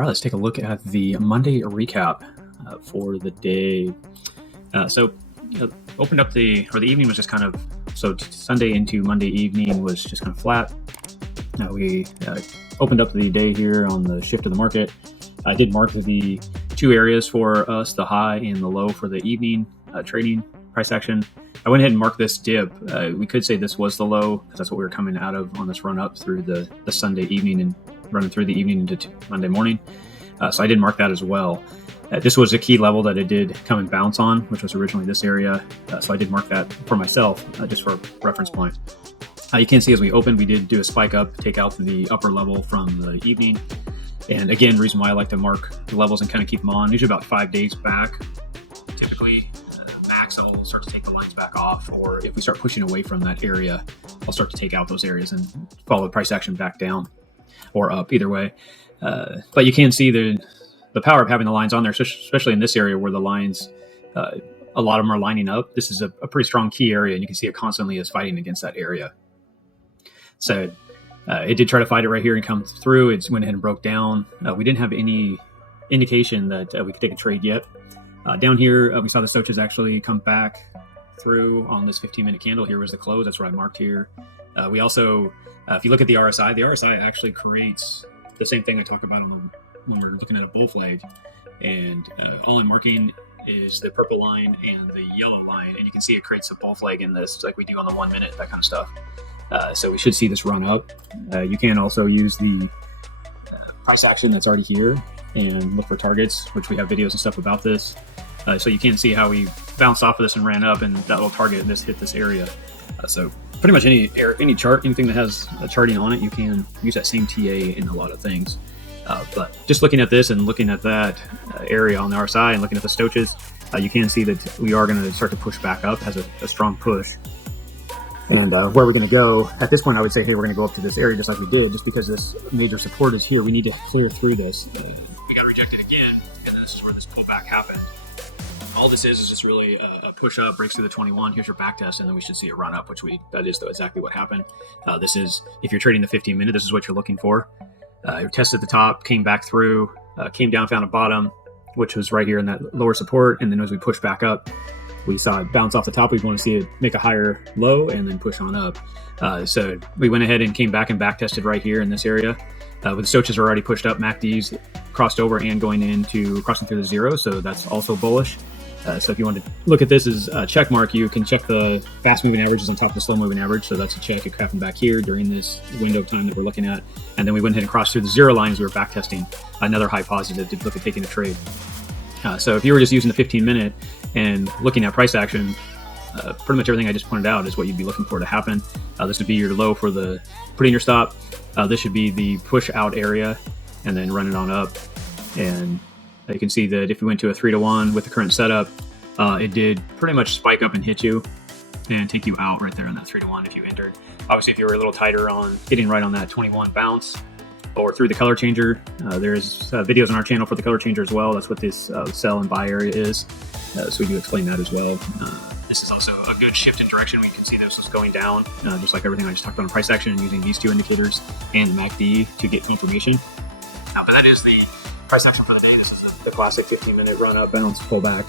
All right, let's take a look at the Monday recap for the day. Opened up the evening was just kind of, Sunday into Monday evening was just kind of flat. We opened up the day here on the shift of the market. I did mark the two areas for us, the high and the low for the evening trading price action. I went ahead and marked this dip. We could say this was the low because that's what we were coming out of on this run up through the Sunday evening and running through the evening into Monday morning. So I did mark that as well. This was a key level that it did come and bounce on, which was originally this area. So I did mark that for myself, just for a reference point. You can see as we opened, we did do a spike up, take out the upper level from the evening. And again, the reason why I like to mark the levels and kind of keep them on, usually about 5 days back, typically max, I'll start to take the lines back off, or if we start pushing away from that area, I'll start to take out those areas and follow the price action back down or up, either way. But you can see the power of having the lines on there, especially in this area where the lines, a lot of them are lining up. This is a pretty strong key area, and you can see it constantly is fighting against that area. So it did try to fight it right here and come through. It went ahead and broke down. We didn't have any indication that we could take a trade yet. Down here, we saw the stochas actually come back through on this 15-minute candle. Here was the close. That's what I marked here. We also, if you look at the RSI actually creates the same thing I talk about when we're looking at a bull flag. And all I'm marking is the purple line and the yellow line. And you can see it creates a bull flag in this, like we do on the 1 minute, that kind of stuff. So we should see this run up. You can also use the price action that's already here and look for targets, which we have videos and stuff about this. So you can see how we bounced off of this and ran up, and that little target hit this area. So pretty much any chart, anything that has a charting on it, you can use that same TA in a lot of things. But just looking at this and looking at that area on the RSI and looking at the stochas, you can see that we are going to start to push back up, has a strong push. And where we're going to go, at this point, I would say, hey, we're going to go up to this area just like we did, just because this major support is here. We need to pull through this. We got rejected again, and this is where this pullback happened. All this is just really a push up, breaks through the 21. Here's your back test, and then we should see it run up, that is exactly what happened. This is, if you're trading the 15-minute, this is what you're looking for. Tested the top, came back through, came down, found a bottom, which was right here in that lower support. And then as we push back up, we saw it bounce off the top. We want to see it make a higher low and then push on up. So we went ahead and came back and back tested right here in this area. With the stochas are already pushed up, MACDs crossed over and crossing through the zero. So that's also bullish. So if you want to look at this as a check mark, you can check the fast moving averages on top of the slow moving average. So that's a check. It happened back here during this window of time that we're looking at. And then we went ahead and crossed through the zero lines. We were back testing another high positive to look at taking a trade. So if you were just using the 15-minute and looking at price action, pretty much everything I just pointed out is what you'd be looking for to happen. This would be your low for putting your stop. This should be the push out area and then run it on up. And you can see that if we went to a 3-to-1 with the current setup, it did pretty much spike up and hit you and take you out right there on that 3-to-1 if you entered. Obviously, if you were a little tighter on getting right on that 21 bounce or through the color changer, there's videos on our channel for the color changer as well. That's what this sell and buy area is. So we do explain that as well. This is also a good shift in direction. We can see this was going down, just like everything I just talked about in price action, and using these two indicators and MACD to get information. But that is the price action for the day. This is the classic 15-minute run up, bounce, pull back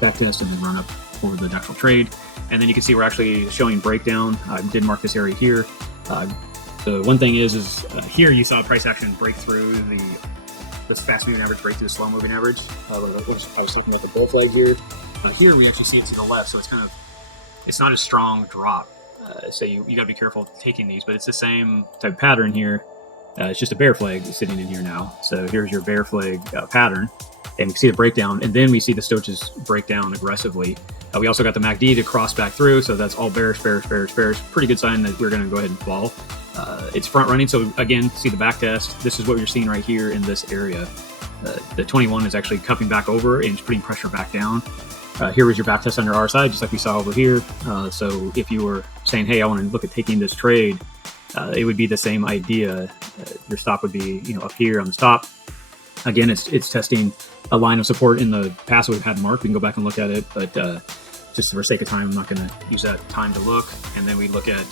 test, and then run up for the actual trade. And then you can see we're actually showing breakdown. I did mark this area here. The one thing is here you saw price action break through this fast moving average, break through the slow moving average. I was talking about the bull flag here. Here we actually see it to the left, so it's not a strong drop. So you got to be careful taking these, but it's the same type of pattern here. It's just a bear flag sitting in here now. So here's your bear flag pattern, and you can see the breakdown, and then we see the stochas break down aggressively. We also got the MACD to cross back through, so that's all bearish, bearish, bearish, bearish. Pretty good sign that we're going to go ahead and fall. It's front running, so again, see the back test. This is what you're seeing right here in this area. The 21 is actually cupping back over and it's putting pressure back down. Here was your back test under RSI, just like we saw over here. So if you were saying, hey, I want to look at taking this trade, it would be the same idea. Your stop would be, up here on the stop. Again, it's testing a line of support in the past we've had marked. We can go back and look at it, but just for sake of time, I'm not going to use that time to look. And then we look at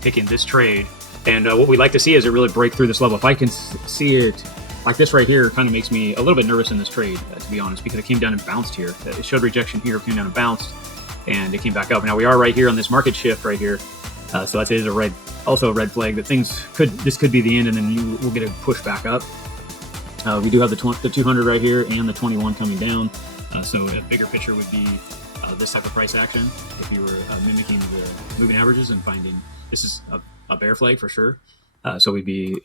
taking this trade. And what we like to see is it really break through this level. If I can see it like this right here, kind of makes me a little bit nervous in this trade, to be honest, because it came down and bounced here. It showed rejection here, came down and bounced, and it came back up. Now we are right here on this market shift right here. So that is also a red flag that this could be the end, and then we'll get a push back up. We do have the 200 right here and the 21 coming down. So a bigger picture would be this type of price action. If you were mimicking the moving averages and finding this is a bear flag for sure. So we'd be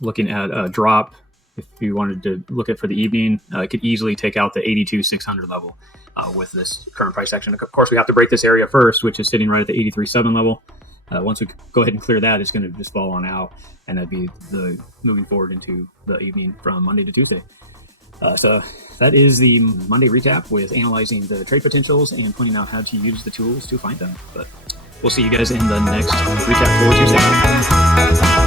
looking at a drop. If you wanted to look at for the evening, it could easily take out the 82,600 level with this current price action. Of course, we have to break this area first, which is sitting right at the 83.7 level. Once we go ahead and clear that, it's going to just fall on out, and that'd be the moving forward into the evening from Monday to Tuesday. So that is the Monday recap with analyzing the trade potentials and pointing out how to use the tools to find them. But we'll see you guys in the next recap for Tuesday.